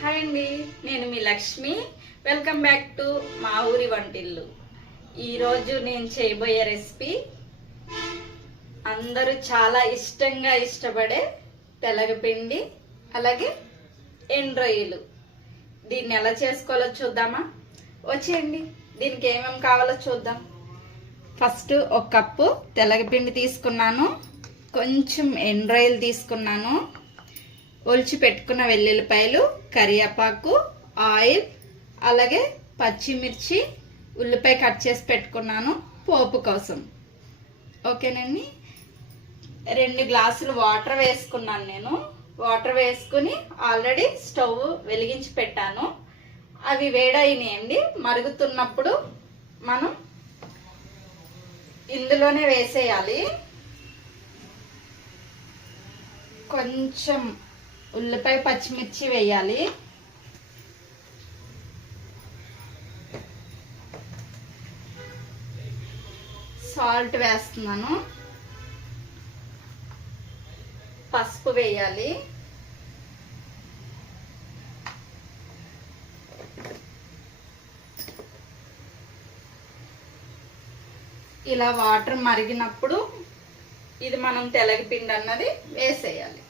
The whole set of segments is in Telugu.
హాయ్ అండి, నేను మీ లక్ష్మి. వెల్కమ్ బ్యాక్ టు మా ఊరి వంటిల్లు. ఈరోజు నేను చేయబోయే రెసిపీ అందరూ చాలా ఇష్టంగా ఇష్టపడే తెలగపిండి, అలాగే ఎండ్రొయ్యలు. దీన్ని ఎలా చేసుకోవాలో చూద్దామా? వచ్చేయండి, దీనికి ఏమేమి కావాలో చూద్దాం. ఫస్ట్ ఒక కప్పు తెలగపిండి తీసుకున్నాను, కొంచెం ఎండ్రొయ్యలు తీసుకున్నాను, ఒలిచి పెట్టుకున్న వెల్లుల్లిపాయలు, కరివేపాకు, ఆయిల్, అలాగే పచ్చిమిర్చి, ఉల్లిపాయ కట్ చేసి పెట్టుకున్నాను పోపు కోసం. ఓకేనండి. 2 గ్లాసులు వాటర్ వేసుకున్నాను. నేను వాటర్ వేసుకుని ఆల్రెడీ స్టవ్ వెలిగించి పెట్టాను. అవి వేడైనాయండి. మరుగుతున్నప్పుడు మనం ఇందులోనే వేసేయాలి. కొంచెం ఉల్లిపాయ పచ్చిమిర్చి వేయాలి. సాల్ట్ వేస్తున్నాను. పసుపు వేయాలి. ఇలా వాటర్ మరిగినప్పుడు ఇది మనం తెలగపిండి అన్నది వేసేయాలి.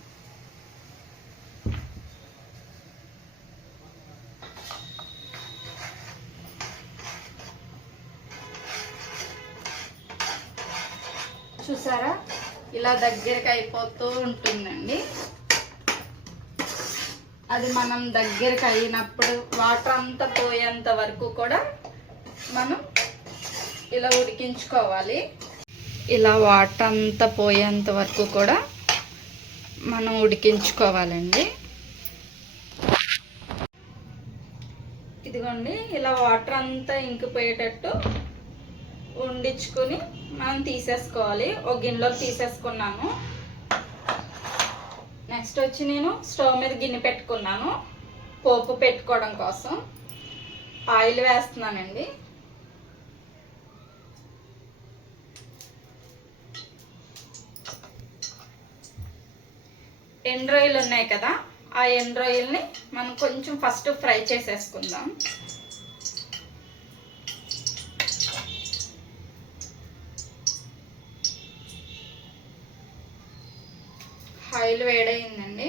చూసారా, ఇలా దగ్గరికి అయిపోతూ ఉంటుందండి. అది మనం దగ్గరికి అయినప్పుడు వాటర్ అంతా పోయేంత వరకు కూడా మనం ఇలా ఉడికించుకోవాలి. ఇలా వాటర్ అంతా పోయేంత వరకు కూడా మనం ఉడికించుకోవాలండి. ఇదిగోండి, ఇలా వాటర్ అంతా ఇంకిపోయేటట్టు వండించుకొని మనం తీసేసుకోవాలి. ఒక గిన్నెలోకి తీసేసుకున్నాను. నెక్స్ట్ వచ్చి నేను స్టవ్ మీద గిన్నె పెట్టుకున్నాను పోపు పెట్టుకోవడం కోసం. ఆయిల్ వేస్తున్నానండి. ఎండ్రొయ్యలు ఉన్నాయి కదా, ఆ ఎండ్రొయ్యల్ని మనం కొంచెం ఫస్ట్ ఫ్రై చేసేసుకుందాం. ఆయిల్ వేడైందండి.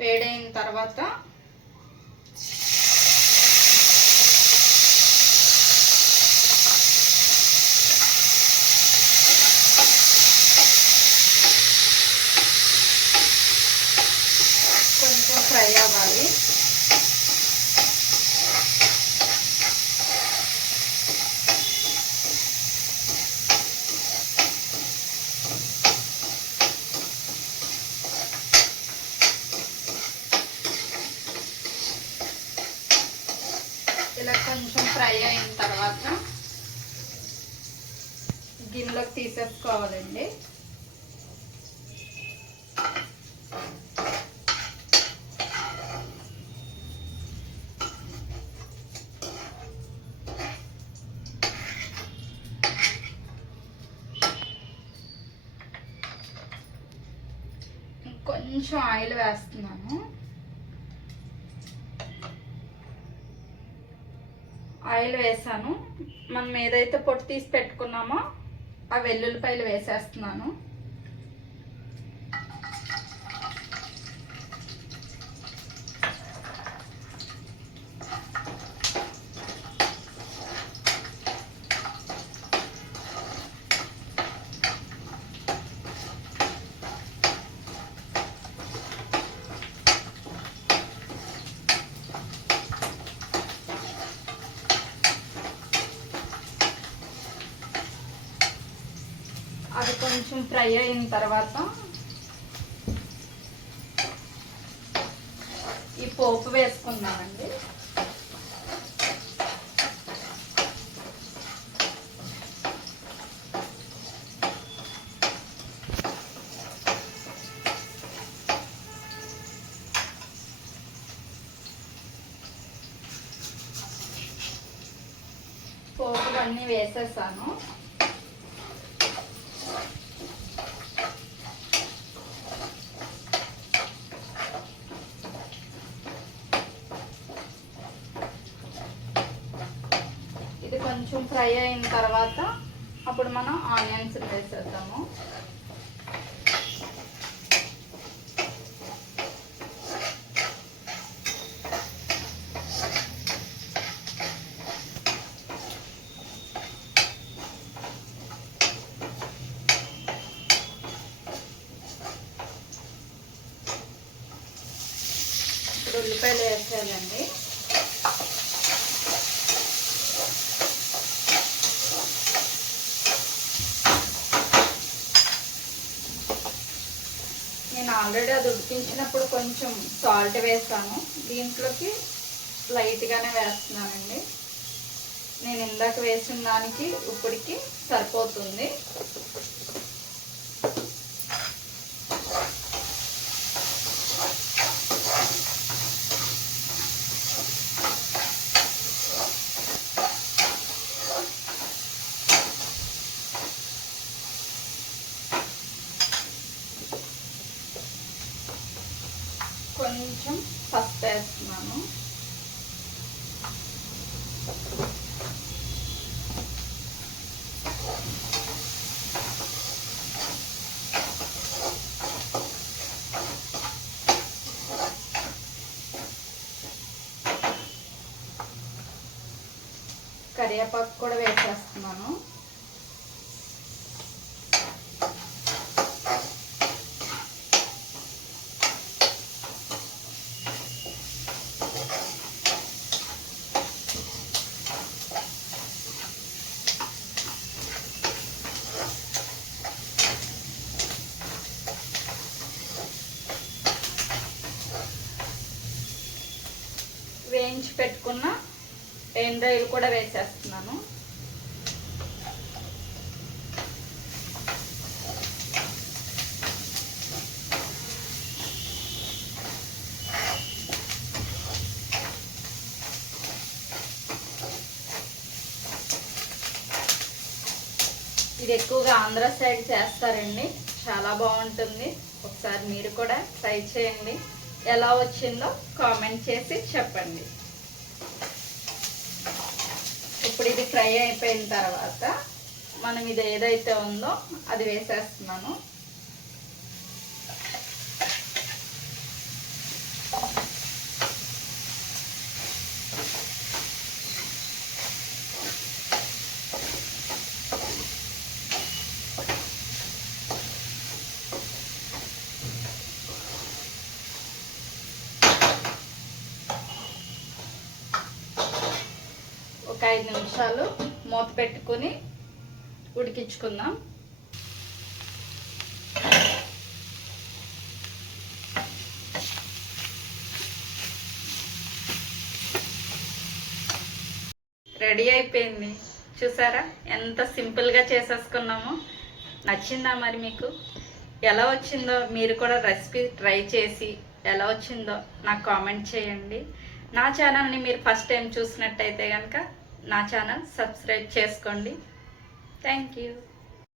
వేడైన తర్వాత కొంచెం ఫ్రై అవ్వాలి. ఇలా కొంచెం ఫ్రై అయిన తర్వాత గిన్నెలోకి తీసేసుకోవాలండి. కొంచెం ఆయిల్ వేస్తున్నాను. ఆయిల్ వేసాను. మనం ఏదైతే పొట్టు తీసి పెట్టుకున్నామో ఆ వెల్లుల్లిపాయలు వేసేస్తున్నాను. అది కొంచెం ఫ్రై అయిన తర్వాత ఈ పోపు వేసుకుందామండి. పోపు అన్నీ వేసేసాను. కొంచెం ఫ్రై అయిన తర్వాత అప్పుడు మనం ఆనియన్స్ వేసేద్దాము. ఇప్పుడు ఉల్లిపాయలు వేసేయాలండి. నేను ఆల్రెడీ అది ఉడికించినప్పుడు కొంచెం సాల్ట్ వేస్తాను, దీంట్లోకి లైట్గానే వేస్తున్నానండి. నేను ఇందాక వేసిన దానికి ఇప్పటికి సరిపోతుంది. కొంచెం పసుపు వేస్తున్నాను. కరివేపాకు కూడా వేసేస్తున్నాను. వేయించి పెట్టుకున్న ఎండ్రాయిలు కూడా వేసేస్తున్నాను. ఇది ఎక్కువగా ఆంధ్ర సైడ్ చేస్తారండి, చాలా బాగుంటుంది. ఒకసారి మీరు కూడా ట్రై చేయండి. ఎలా వచ్చిందో కామెంట్ చేసి చెప్పండి. ఇప్పుడు ఇది ఫ్రై అయిపోయిన తర్వాత మనం ఇది ఏదైతే ఉందో అది వేసేస్తున్నాను. ఒక 5 నిమిషాలు మూత పెట్టుకుని ఉడికించుకుందాం. రెడీ అయిపోయింది. చూసారా ఎంత సింపుల్గా చేసేసుకున్నామో. నచ్చిందా మరి మీకు? ఎలా వచ్చిందో మీరు కూడా రెసిపీ ట్రై చేసి ఎలా వచ్చిందో నాకు కామెంట్ చేయండి. నా ఛానల్ని మీరు ఫస్ట్ టైం చూసినట్టయితే కనుక నా ఛానల్ సబ్స్క్రైబ్ చేసుకోండి. Thank you.